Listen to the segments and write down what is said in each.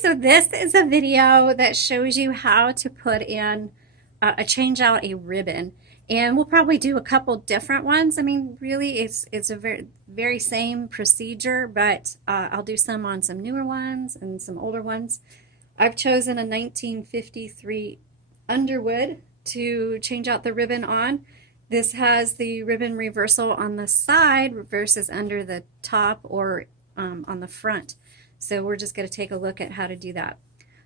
so this is a video that shows you how to put in change out a ribbon. And we'll probably do a couple different ones. I mean, really, it's a very same procedure, but I'll do some on some newer ones and some older ones. I've chosen a 1953 Underwood to change out the ribbon on. This has the ribbon reversal on the side versus under the top or on the front. So we're just going to take a look at how to do that.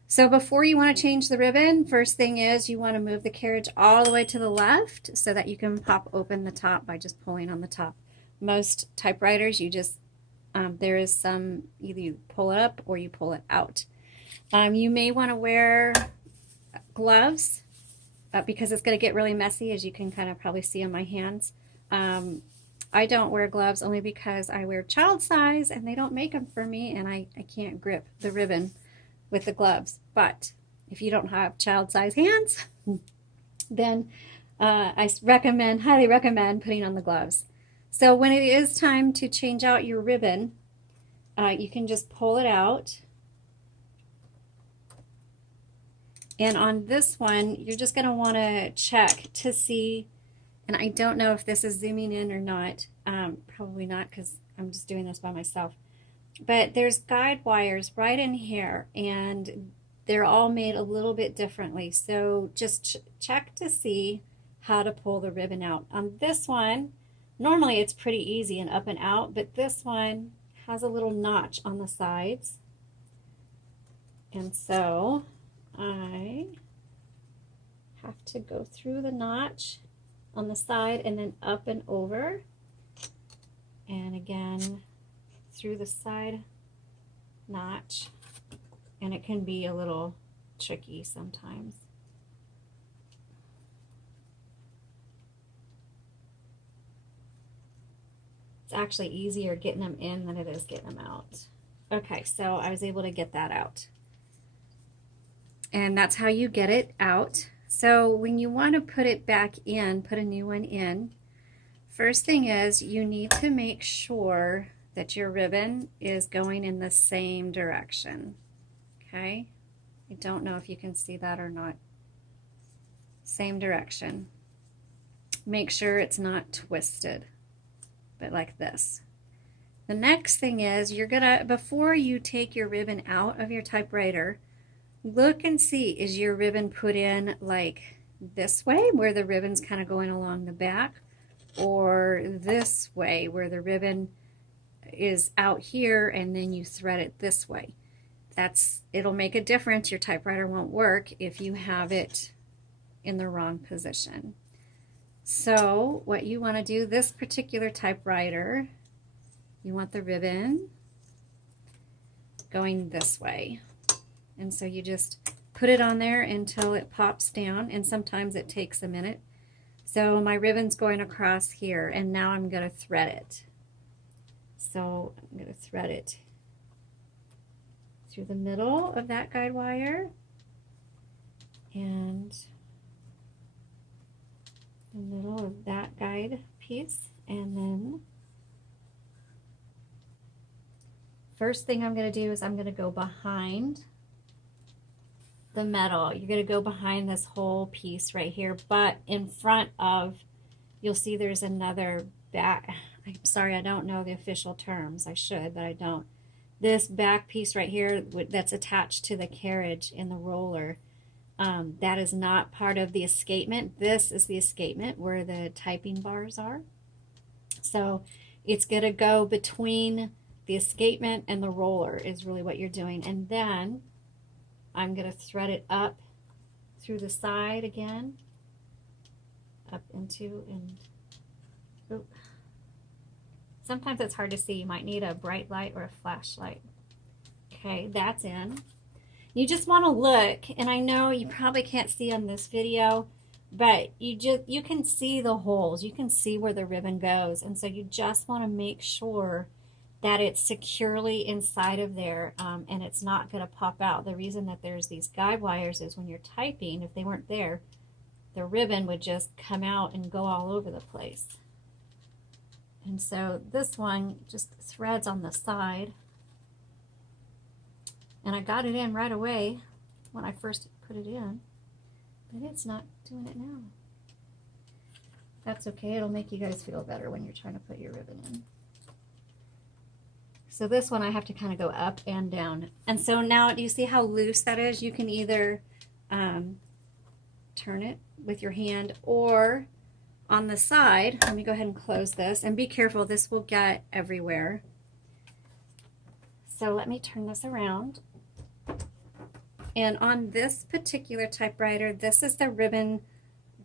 So before you want to change the ribbon, first thing is you want to move the carriage all the way to the left so that you can pop open the top by just pulling on the top. Most typewriters, you just, there is some, either you pull it up or you pull it out. You may want to wear gloves because it's going to get really messy, as you can kind of probably see on my hands. I don't wear gloves only because I wear child size and they don't make them for me, and I can't grip the ribbon with the gloves. But if you don't have child size hands, then I highly recommend putting on the gloves. So when it is time to change out your ribbon, you can just pull it out. And on this one, you're just going to want to check to see, and I don't know if this is zooming in or not, probably not because I'm just doing this by myself, but there's guide wires right in here, and they're all made a little bit differently. So just check to see how to pull the ribbon out. On this one, normally it's pretty easy and up and out, but this one has a little notch on the sides. And so I have to go through the notch on the side and then up and over, and again through the side notch, and it can be a little tricky sometimes. It's actually easier getting them in than it is getting them out. Okay, so I was able to get that out. And that's how you get it out. So when you want to put it back in, put a new one in, first thing is you need to make sure that your ribbon is going in the same direction. Okay? I don't know if you can see that or not. Same direction. Make sure it's not twisted, but like this. The next thing is you're gonna, before you take your ribbon out of your typewriter, look and see, is your ribbon put in like this way where the ribbon's kind of going along the back, or this way where the ribbon is out here and then you thread it this way. It'll make a difference. Your typewriter won't work if you have it in the wrong position. So what you want to do, this particular typewriter, you want the ribbon going this way. And so you just put it on there until it pops down, and sometimes it takes a minute. So my ribbon's going across here, and now I'm going to thread it. So I'm going to thread it through the middle of that guide wire and the middle of that guide piece, and then first thing I'm going to do is I'm going to go behind the metal. You're going to go behind this whole piece right here, but in front of, you'll see there's another back. I'm sorry, I don't know the official terms. I should, but I don't. This back piece right here that's attached to the carriage in the roller, that is not part of the escapement. This is the escapement where the typing bars are. So it's going to go between the escapement and the roller is really what you're doing. And then I'm going to thread it up through the side again, up into, and oop. Sometimes it's hard to see. You might need a bright light or a flashlight. Okay, that's in. You just want to look, and I know you probably can't see on this video, but you can see the holes. You can see where the ribbon goes, and so you just want to make sure that it's securely inside of there, and it's not going to pop out. The reason that there's these guide wires is when you're typing, if they weren't there, the ribbon would just come out and go all over the place. And so this one just threads on the side, And I got it in right away when I first put it in, but it's not doing it now. That's okay, it'll make you guys feel better when you're trying to put your ribbon in. So this one I have to kind of go up and down. And so now, do you see how loose that is? You can either turn it with your hand, or on the side, let me go ahead and close this, and be careful, this will get everywhere. So let me turn this around. And on this particular typewriter, this is the ribbon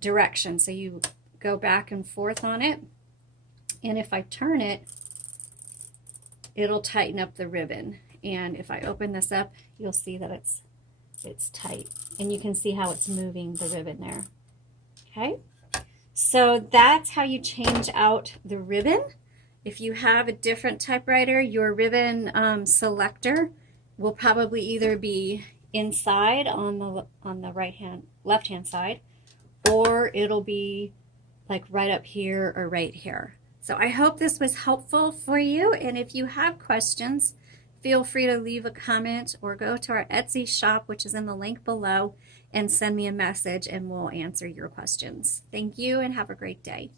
direction. So you go back and forth on it. And if I turn it, it'll tighten up the ribbon. And if I open this up, you'll see that it's tight. And you can see how it's moving the ribbon there. Okay? So that's how you change out the ribbon. If you have a different typewriter, your ribbon selector will probably either be inside on the left hand side, or it'll be like right up here or right here. So I hope this was helpful for you, and if you have questions, feel free to leave a comment or go to our Etsy shop, which is in the link below, and send me a message and we'll answer your questions. Thank you and have a great day.